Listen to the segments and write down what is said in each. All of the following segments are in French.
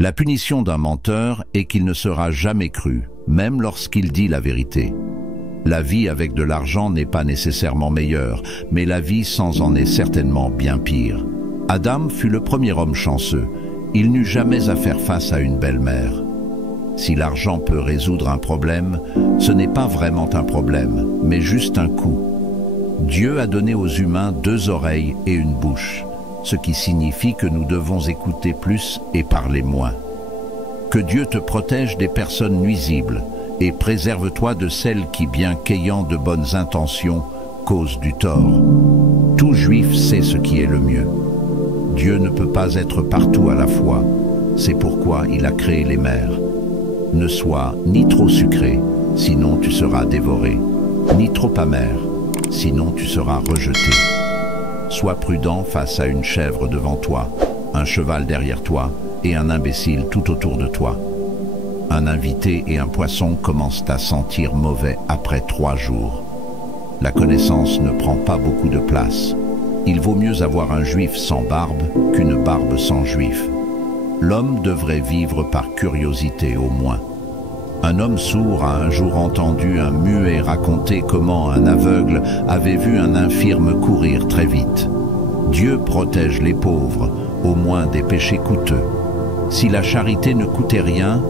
La punition d'un menteur est qu'il ne sera jamais cru, même lorsqu'il dit la vérité. La vie avec de l'argent n'est pas nécessairement meilleure, mais la vie sans en est certainement bien pire. Adam fut le premier homme chanceux. Il n'eut jamais à faire face à une belle-mère. Si l'argent peut résoudre un problème, ce n'est pas vraiment un problème, mais juste un coup. Dieu a donné aux humains 2 oreilles et une bouche, ce qui signifie que nous devons écouter plus et parler moins. Que Dieu te protège des personnes nuisibles et préserve-toi de celles qui, bien qu'ayant de bonnes intentions, causent du tort. Tout juif sait ce qui est le mieux. Dieu ne peut pas être partout à la fois, c'est pourquoi il a créé les mers. Ne sois ni trop sucré, sinon tu seras dévoré, ni trop amer, sinon tu seras rejeté. Sois prudent face à une chèvre devant toi, un cheval derrière toi et un imbécile tout autour de toi. Un invité et un poisson commencent à sentir mauvais après 3 jours. La connaissance ne prend pas beaucoup de place. Il vaut mieux avoir un juif sans barbe qu'une barbe sans juif. L'homme devrait vivre par curiosité au moins. Un homme sourd a un jour entendu un muet raconter comment un aveugle avait vu un infirme courir très vite. Dieu protège les pauvres, au moins des péchés coûteux. Si la charité ne coûtait rien,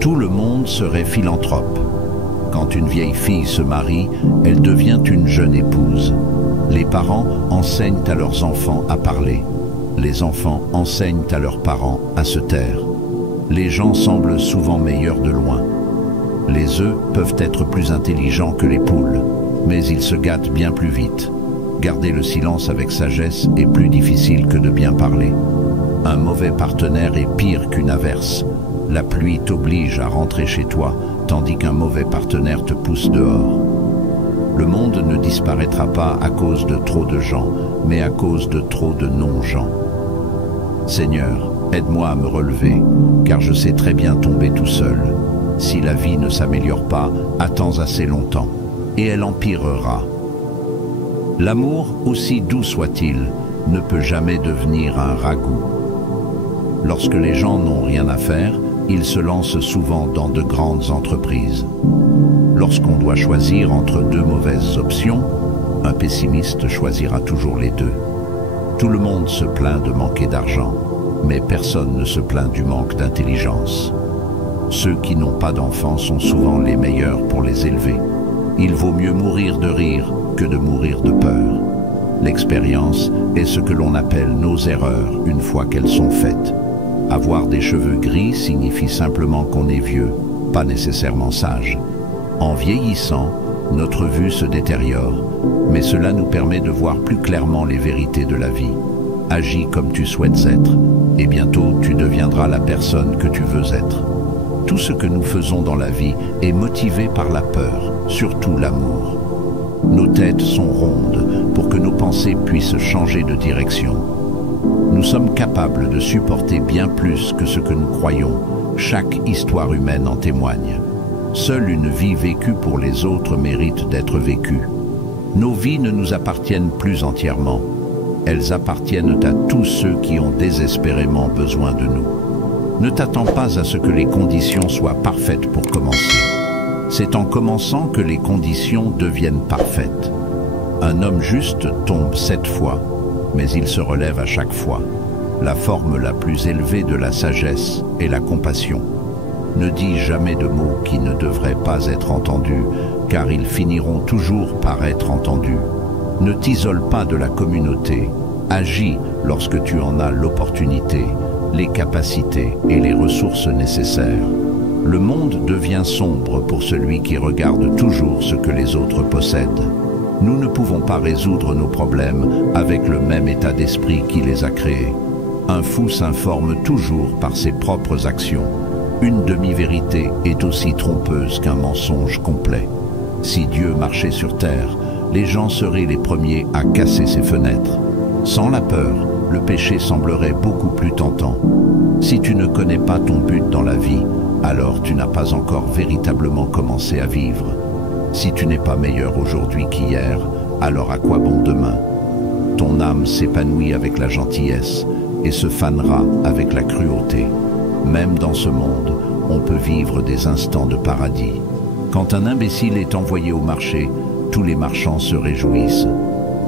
tout le monde serait philanthrope. Quand une vieille fille se marie, elle devient une jeune épouse. Les parents enseignent à leurs enfants à parler. Les enfants enseignent à leurs parents à se taire. Les gens semblent souvent meilleurs de loin. Les œufs peuvent être plus intelligents que les poules, mais ils se gâtent bien plus vite. Garder le silence avec sagesse est plus difficile que de bien parler. Un mauvais partenaire est pire qu'une averse. La pluie t'oblige à rentrer chez toi, tandis qu'un mauvais partenaire te pousse dehors. Le monde ne disparaîtra pas à cause de trop de gens, mais à cause de trop de non-gens. Seigneur, aide-moi à me relever, car je sais très bien tomber tout seul. Si la vie ne s'améliore pas, attends assez longtemps, et elle empirera. L'amour, aussi doux soit-il, ne peut jamais devenir un ragoût. Lorsque les gens n'ont rien à faire, ils se lancent souvent dans de grandes entreprises. Lorsqu'on doit choisir entre 2 mauvaises options, un pessimiste choisira toujours les 2. Tout le monde se plaint de manquer d'argent, mais personne ne se plaint du manque d'intelligence. Ceux qui n'ont pas d'enfants sont souvent les meilleurs pour les élever. Il vaut mieux mourir de rire que de mourir de peur. L'expérience est ce que l'on appelle nos erreurs une fois qu'elles sont faites. Avoir des cheveux gris signifie simplement qu'on est vieux, pas nécessairement sage. En vieillissant, notre vue se détériore, mais cela nous permet de voir plus clairement les vérités de la vie. Agis comme tu souhaites être, et bientôt tu deviendras la personne que tu veux être. Tout ce que nous faisons dans la vie est motivé par la peur, surtout l'amour. Nos têtes sont rondes pour que nos pensées puissent changer de direction. Nous sommes capables de supporter bien plus que ce que nous croyons. Chaque histoire humaine en témoigne. Seule une vie vécue pour les autres mérite d'être vécue. Nos vies ne nous appartiennent plus entièrement. Elles appartiennent à tous ceux qui ont désespérément besoin de nous. Ne t'attends pas à ce que les conditions soient parfaites pour commencer. C'est en commençant que les conditions deviennent parfaites. Un homme juste tombe 7 fois, mais il se relève à chaque fois. La forme la plus élevée de la sagesse est la compassion. Ne dis jamais de mots qui ne devraient pas être entendus, car ils finiront toujours par être entendus. Ne t'isole pas de la communauté. Agis lorsque tu en as l'opportunité, les capacités et les ressources nécessaires. Le monde devient sombre pour celui qui regarde toujours ce que les autres possèdent. Nous ne pouvons pas résoudre nos problèmes avec le même état d'esprit qui les a créés. Un fou s'informe toujours par ses propres actions. Une demi-vérité est aussi trompeuse qu'un mensonge complet. Si Dieu marchait sur terre, les gens seraient les premiers à casser ses fenêtres. Sans la peur, le péché semblerait beaucoup plus tentant. Si tu ne connais pas ton but dans la vie, alors tu n'as pas encore véritablement commencé à vivre. Si tu n'es pas meilleur aujourd'hui qu'hier, alors à quoi bon demain? Ton âme s'épanouit avec la gentillesse et se fanera avec la cruauté. Même dans ce monde, on peut vivre des instants de paradis. Quand un imbécile est envoyé au marché, tous les marchands se réjouissent.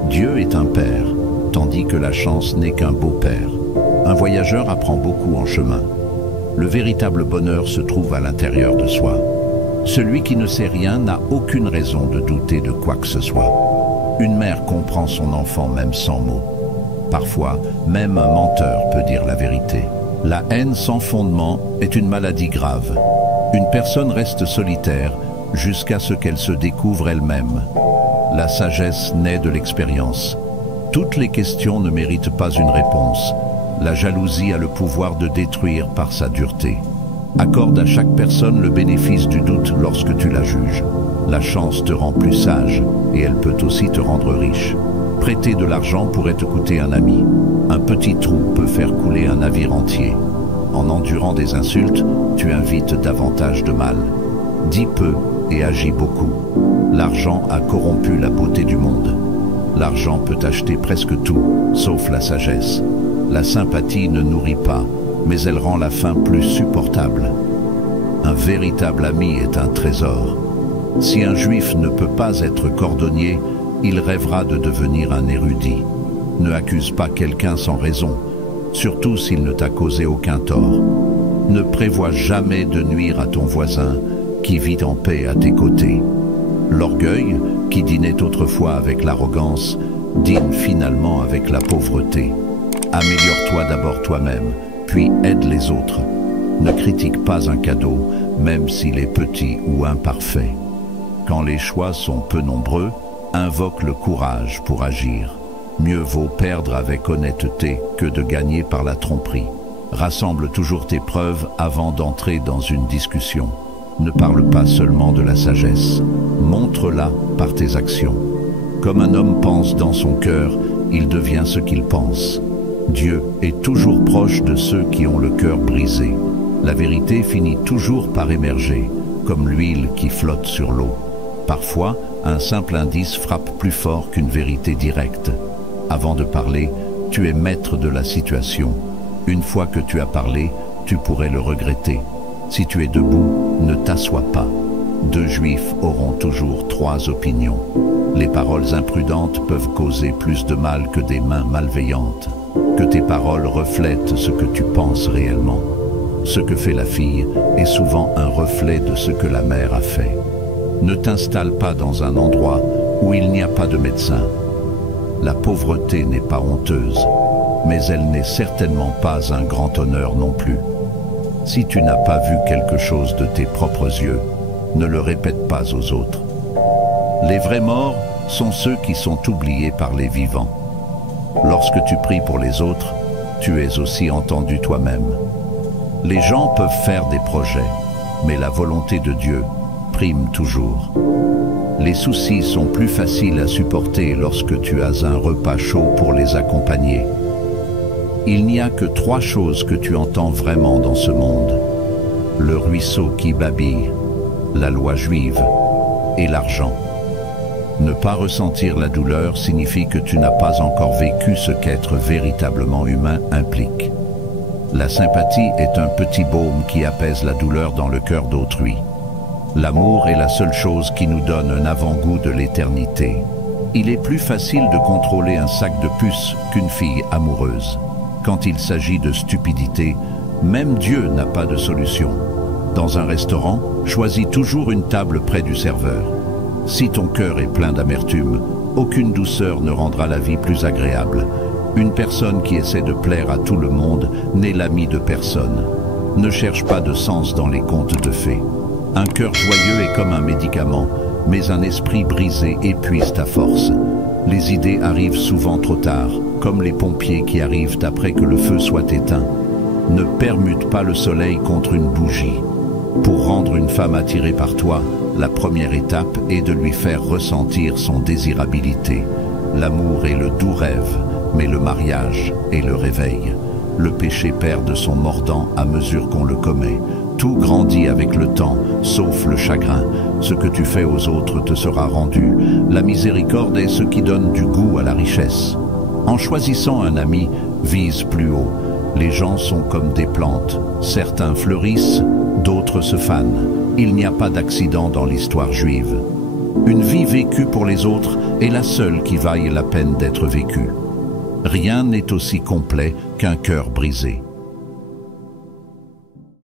Dieu est un père, tandis que la chance n'est qu'un beau-père. Un voyageur apprend beaucoup en chemin. Le véritable bonheur se trouve à l'intérieur de soi. Celui qui ne sait rien n'a aucune raison de douter de quoi que ce soit. Une mère comprend son enfant même sans mots. Parfois, même un menteur peut dire la vérité. La haine sans fondement est une maladie grave. Une personne reste solitaire jusqu'à ce qu'elle se découvre elle-même. La sagesse naît de l'expérience. Toutes les questions ne méritent pas une réponse. La jalousie a le pouvoir de détruire par sa dureté. Accorde à chaque personne le bénéfice du doute lorsque tu la juges. La chance te rend plus sage et elle peut aussi te rendre riche. Prêter de l'argent pourrait te coûter un ami. Un petit trou peut faire couler un navire entier. En endurant des insultes, tu invites davantage de mal. Dis peu et agis beaucoup. L'argent a corrompu la beauté du monde. L'argent peut acheter presque tout, sauf la sagesse. La sympathie ne nourrit pas, mais elle rend la faim plus supportable. Un véritable ami est un trésor. Si un juif ne peut pas être cordonnier, il rêvera de devenir un érudit. Ne accuse pas quelqu'un sans raison, surtout s'il ne t'a causé aucun tort. Ne prévois jamais de nuire à ton voisin qui vit en paix à tes côtés. L'orgueil, qui dînait autrefois avec l'arrogance, dîne finalement avec la pauvreté. Améliore-toi d'abord toi-même, puis aide les autres. Ne critique pas un cadeau, même s'il est petit ou imparfait. Quand les choix sont peu nombreux, invoque le courage pour agir. Mieux vaut perdre avec honnêteté que de gagner par la tromperie. Rassemble toujours tes preuves avant d'entrer dans une discussion. Ne parle pas seulement de la sagesse, montre-la par tes actions. Comme un homme pense dans son cœur, il devient ce qu'il pense. Dieu est toujours proche de ceux qui ont le cœur brisé. La vérité finit toujours par émerger, comme l'huile qui flotte sur l'eau. Parfois, un simple indice frappe plus fort qu'une vérité directe. Avant de parler, tu es maître de la situation. Une fois que tu as parlé, tu pourrais le regretter. Si tu es debout, ne t'assois pas. Deux juifs auront toujours trois opinions. Les paroles imprudentes peuvent causer plus de mal que des mains malveillantes. Que tes paroles reflètent ce que tu penses réellement. Ce que fait la fille est souvent un reflet de ce que la mère a fait. Ne t'installe pas dans un endroit où il n'y a pas de médecin. La pauvreté n'est pas honteuse, mais elle n'est certainement pas un grand honneur non plus. Si tu n'as pas vu quelque chose de tes propres yeux, ne le répète pas aux autres. Les vrais morts sont ceux qui sont oubliés par les vivants. Lorsque tu pries pour les autres, tu es aussi entendu toi-même. Les gens peuvent faire des projets, mais la volonté de Dieu prime toujours. Les soucis sont plus faciles à supporter lorsque tu as un repas chaud pour les accompagner. Il n'y a que trois choses que tu entends vraiment dans ce monde. Le ruisseau qui babille, la loi juive et l'argent. Ne pas ressentir la douleur signifie que tu n'as pas encore vécu ce qu'être véritablement humain implique. La sympathie est un petit baume qui apaise la douleur dans le cœur d'autrui. L'amour est la seule chose qui nous donne un avant-goût de l'éternité. Il est plus facile de contrôler un sac de puces qu'une fille amoureuse. Quand il s'agit de stupidité, même Dieu n'a pas de solution. Dans un restaurant, choisis toujours une table près du serveur. Si ton cœur est plein d'amertume, aucune douceur ne rendra la vie plus agréable. Une personne qui essaie de plaire à tout le monde n'est l'ami de personne. Ne cherche pas de sens dans les contes de fées. Un cœur joyeux est comme un médicament, mais un esprit brisé épuise ta force. Les idées arrivent souvent trop tard, comme les pompiers qui arrivent après que le feu soit éteint. Ne permute pas le soleil contre une bougie. Pour rendre une femme attirée par toi, la première étape est de lui faire ressentir son désirabilité. L'amour est le doux rêve, mais le mariage est le réveil. Le péché perd de son mordant à mesure qu'on le commet. Tout grandit avec le temps, sauf le chagrin. Ce que tu fais aux autres te sera rendu. La miséricorde est ce qui donne du goût à la richesse. En choisissant un ami, vise plus haut. Les gens sont comme des plantes. Certains fleurissent, d'autres se fanent. Il n'y a pas d'accident dans l'histoire juive. Une vie vécue pour les autres est la seule qui vaille la peine d'être vécue. Rien n'est aussi complet qu'un cœur brisé.